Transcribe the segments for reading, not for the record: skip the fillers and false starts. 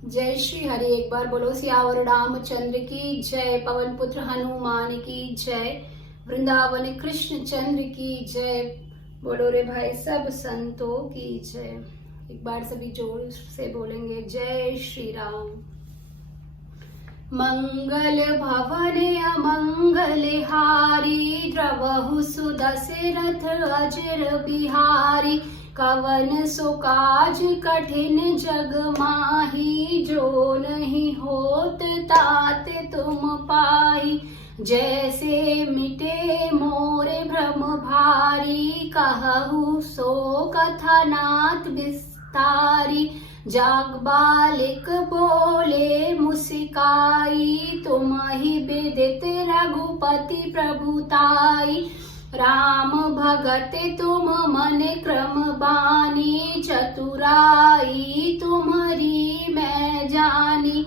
जय श्री हरि। एक बार बोलो सियावर रामचंद्र की जय, पवन पुत्र हनुमान की जय, वृंदावन कृष्ण चंद्र की जय। बोलो रे भाई सब संतों की जय। एक बार सभी जोर से बोलेंगे जय श्री राम। मंगल भवन अमंगल हारी, द्रवहु सुदशरथ अजर बिहारी। कवन सो काज कठिन जग माही, जो नहीं होत तात तुम पाई। जैसे मिटे मोरे भ्रम भारी, कहु सो कथा नाथ विस्तारी। जाग बालिक बोले मुस्काई, तुम ही विदित रघुपति प्रभुताई। राम भगत तुम मन क्रम बानी, चतुराई तुम्हारी मैं जानी।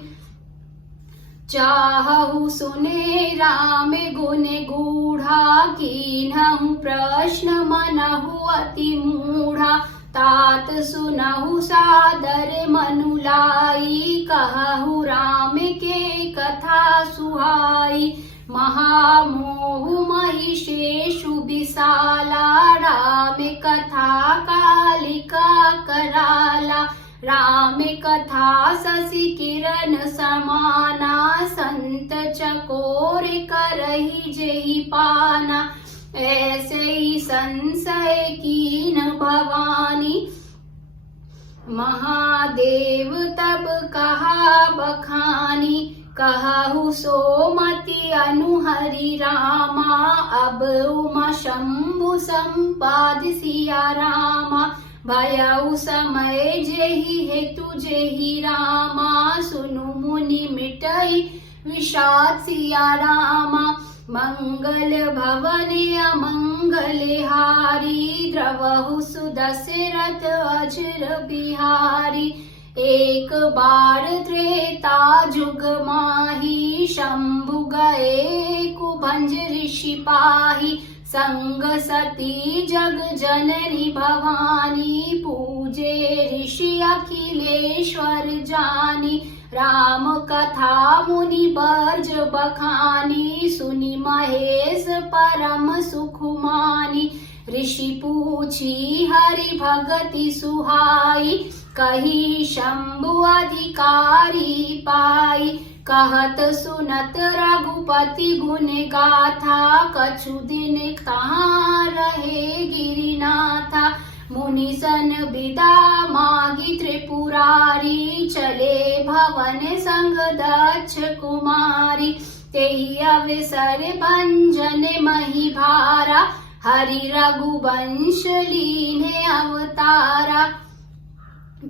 चाहु सुने राम गुण गूढ़ा, कीन्हु प्रश्न मनहु अति मूढ़ा। तात सुनहु सादर मनु लाई, कहु राम के कथा सुहाई। महामोह महिषेषु विशाला, राम कथा कालिका कराला। राम कथा शशि किरण समाना, संत चकोर करहि जेहि पाना। ऐसे ही संशय कीन भवानी, महादेव तब कहा बखानी। कहु सोमति अनुहरि रामा, अब उमा शंभु संपाद सिया रामा। भयउ समय जेहि हेतु जेहि रामा, सुनु मुनि मिटई विषाद सिया रामा। मंगल भवन अमंगल हारी, द्रवहु सुदशरथ अजर बिहारी। एक बार त्रेता जुग माही, शंभु गए कुभंज ऋषि पाही। संग सती जग जननी भवानी, पूजे ऋषि अखिलेश्वर जानी। राम कथा मुनि बर्ज बखानी, सुनि महेश परम सुख मानी। ऋषि पूछी हरि भगति सुहाई, कही शंभु अधिकारी पाई। कहत सुनत रघुपति गुण गाथा, कछु दिन कहाँ रहे गिरिनाथा। मुनि सन विदा मागी त्रिपुरारी, चले भवन संग दक्ष कुमारी। तेहि अवसर भंजन मही भारा, हरि रघुवंश लीन्हे अवतारा।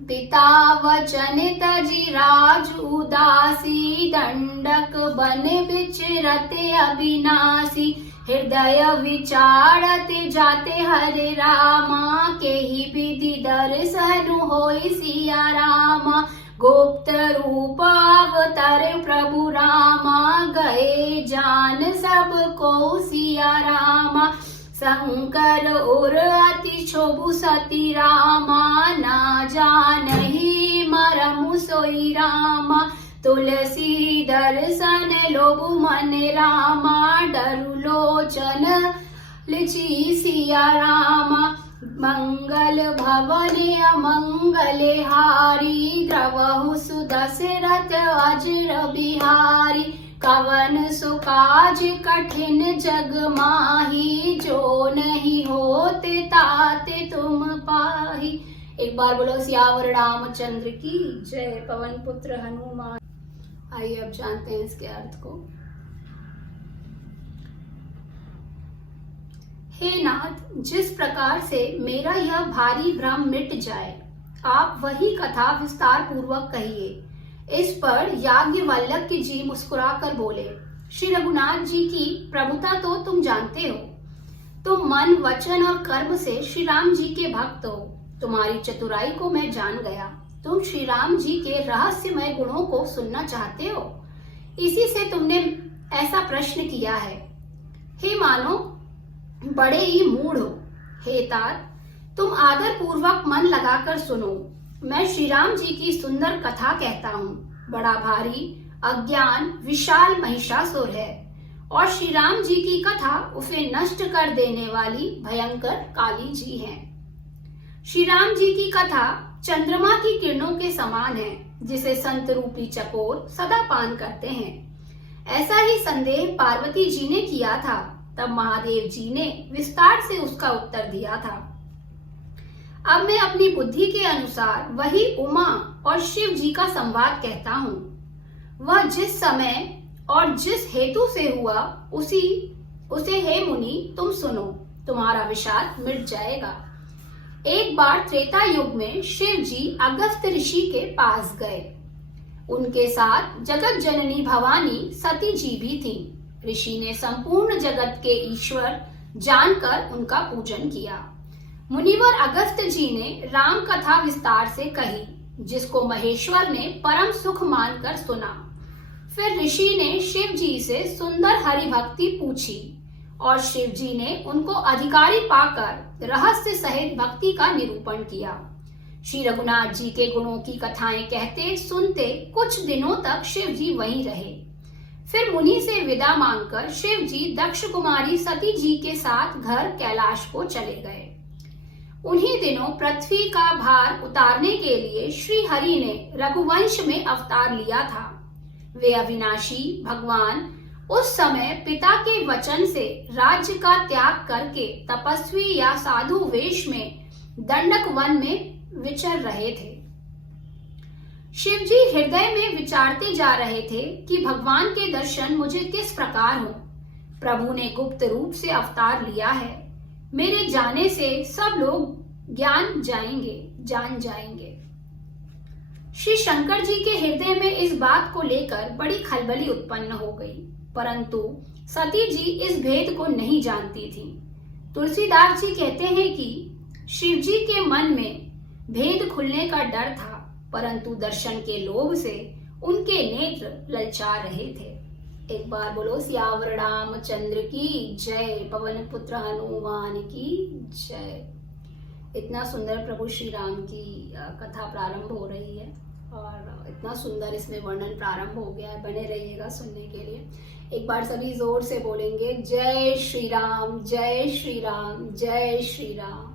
पिता वचन तजि राज उदासी, दंडक बन विचरत अविनाशी। हृदय विचारत जाते हरे रामा, केहि विधि दर्शन होई सिया रामा। गुप्त रूप अवतर प्रभु रामा, गए जान सब को सिया रामा। शंकर और अति क्षोभु सती रामा, ना जानहि मरमु सोई रामा। तुलसी दर्शन लोभु मन रामा, डरु लोचन लिचि सिया रामा। मंगल भवन अमंगल हारी, द्रवहु सुदशरथ अजर बिहारी। कवन सो काज कठिन जग माही, जो नहीं होते ताते तुम पाही। एक बार बोलो सियावर रामचंद्र की जय, पवन पुत्र हनुमान। आइए अब जानते हैं इसके अर्थ को। हे नाथ, जिस प्रकार से मेरा यह भारी भ्रम मिट जाए, आप वही कथा विस्तार पूर्वक कहिए। इस पर याज्ञवल्क्य जी मुस्कुराकर बोले, श्री रघुनाथ जी की प्रभुता तो तुम जानते हो। तुम मन वचन और कर्म से श्री राम जी के भक्त हो। तुम्हारी चतुराई को मैं जान गया। तुम श्री राम जी के रहस्यमय गुणों को सुनना चाहते हो, इसी से तुमने ऐसा प्रश्न किया है। हे मानो बड़े ही मूढ़ हो। हे तात, तुम आदर पूर्वक मन लगाकर सुनो। मैं श्री राम जी की सुंदर कथा कहता हूँ। बड़ा भारी अज्ञान विशाल महिषासुर है और श्री राम जी की कथा उसे नष्ट कर देने वाली भयंकर काली जी हैं। श्री राम जी की कथा चंद्रमा की किरणों के समान है, जिसे संत रूपी चकोर सदा पान करते हैं। ऐसा ही संदेह पार्वती जी ने किया था। तब महादेव जी ने विस्तार से उसका उत्तर दिया था। अब मैं अपनी बुद्धि के अनुसार वही उमा और शिव जी का संवाद कहता हूँ। वह जिस समय और जिस हेतु से हुआ उसे हे मुनि तुम सुनो, तुम्हारा विषाद मिट जाएगा। एक बार त्रेता युग में शिव जी अगस्त्य ऋषि के पास गए। उनके साथ जगत जननी भवानी सती जी भी थी। ऋषि ने संपूर्ण जगत के ईश्वर जानकर उनका पूजन किया। मुनिवर अगस्त्य जी ने राम कथा विस्तार से कही, जिसको महेश्वर ने परम सुख मानकर सुना। फिर ऋषि ने शिव जी से सुंदर हरि भक्ति पूछी और शिव जी ने उनको अधिकारी पाकर रहस्य सहित भक्ति का निरूपण किया। श्री रघुनाथ जी के गुणों की कथाएं कहते सुनते कुछ दिनों तक शिव जी वहीं रहे। फिर मुनि से विदा मांगकर शिव जी दक्ष कुमारी सती जी के साथ घर कैलाश को चले गए। उन्हीं दिनों पृथ्वी का भार उतारने के लिए श्री हरि ने रघुवंश में अवतार लिया था। वे अविनाशी भगवान उस समय पिता के वचन से राज्य का त्याग करके तपस्वी या साधु वेश में दंडक वन में विचर रहे थे। शिव जी हृदय में विचारते जा रहे थे कि भगवान के दर्शन मुझे किस प्रकार हो। प्रभु ने गुप्त रूप से अवतार लिया है। मेरे जाने से सब लोग जान जाएंगे। श्री शंकर जी के हृदय में इस बात को लेकर बड़ी खलबली उत्पन्न हो गई, परंतु सती जी इस भेद को नहीं जानती थी। तुलसीदास जी कहते हैं कि शिव जी के मन में भेद खुलने का डर था, परंतु दर्शन के लोभ से उनके नेत्र ललचा रहे थे। एक बार बोलो सियावर रामचंद्र की जय, पवन पुत्र हनुमान की जय। इतना सुंदर प्रभु श्री राम की कथा प्रारंभ हो रही है और इतना सुंदर इसमें वर्णन प्रारंभ हो गया है। बने रहिएगा सुनने के लिए। एक बार सभी जोर से बोलेंगे जय श्री राम जय श्री राम जय श्री राम।